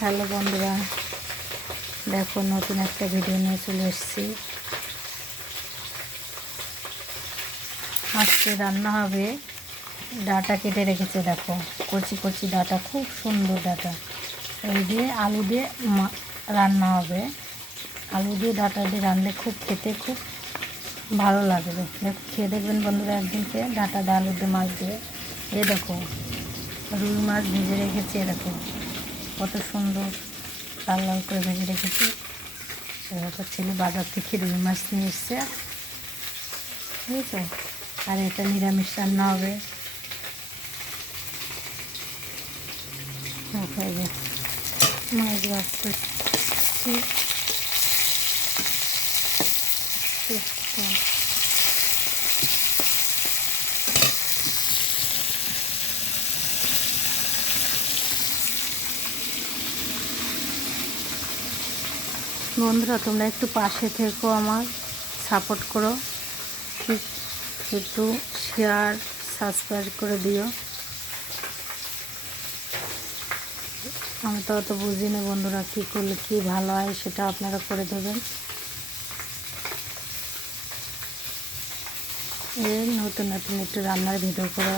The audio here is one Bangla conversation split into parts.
হ্যালো বন্ধুরা, দেখো নতুন একটা ভিডিও নিয়ে চলে এসেছি। আজকে রান্না হবে, ডাঁটা কেটে রেখেছে, দেখো কচি কচি ডাঁটা, খুব সুন্দর ডাঁটা। এই দিয়ে আলু দিয়ে রান্না হবে। আলু দিয়ে ডাঁটা দিয়ে রানলে খেতে খুব ভালো লাগবে। দেখো খেয়ে দেখবেন বন্ধুরা একদিনকে, ডাঁটা দিয়ে আলু দিয়ে মাছ দিয়ে। এই দেখো রুই মাছ ভেজে রেখেছি, দেখো কত সুন্দর লাল লাল করে ভেজে রেখেছি। এরকম ছেলে বাজার থেকে রুই মাছ নিয়ে এসছে, বুঝেছো। আর এটা নিরামিষ রান্না হবে। মাছ ভাত করছি। বন্ধুরা তোমরা একটু পাশে থেকো, আমার সাপোর্ট করো, একটু শেয়ার সাবস্ক্রাইব করে দিও। আমি তো অত বুঝি না বন্ধুরা, কী করলে কী ভালো হয় সেটা আপনারা করে দেবেন। এই নতুন নতুন একটু রান্নার ভিডিও করে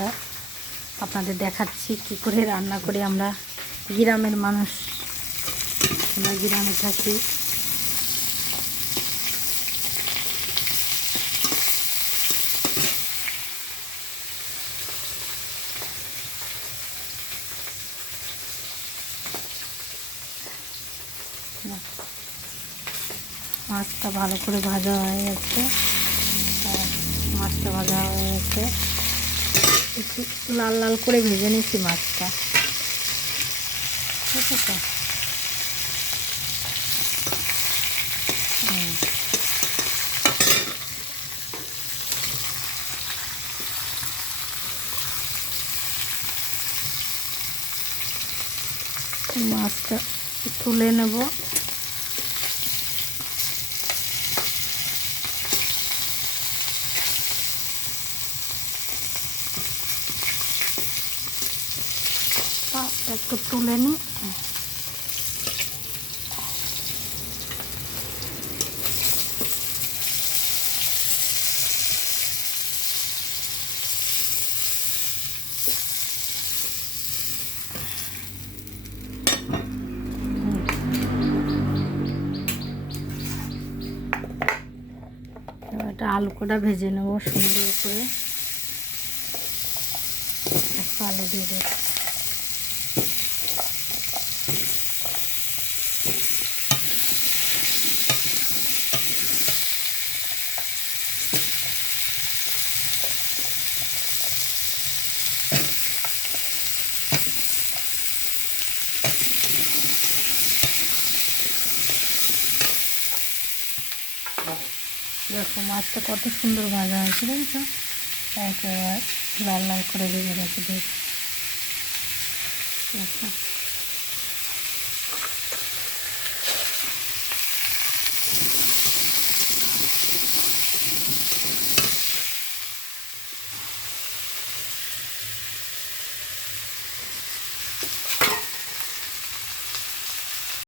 আপনাদের দেখাচ্ছি কী করে রান্না করি আমরা। গ্রামের মানুষ, আমরা গ্রামে থাকি। মাছটা ভালো করে ভাজা হয়ে গেছে, মাছটা ভাজা হয়ে গেছে, একটু লাল লাল করে ভেজে নিচ্ছি মাছটা, ঠিক আছে। মাছটা তুলে নেব। মাছটা একটু তুলে নিই। এটা আলু কটা ভেজে নেব সুন্দর করে। আলু দিয়ে দেব। দেখো মাছটা কত সুন্দর ভাজা হয়েছে, দেখছো, একেবারে লাল লাল করে ভেজে রেখে দিয়েছি। দেখো